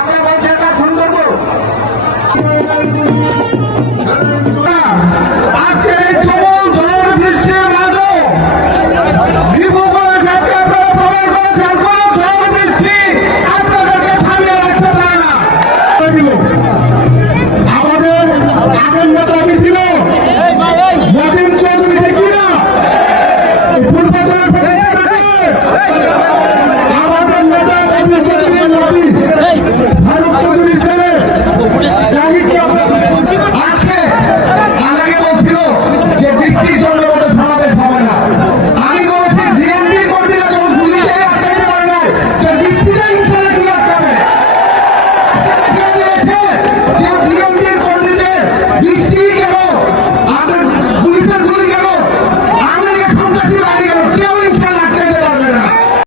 আমি বলছি একটা সুন্দর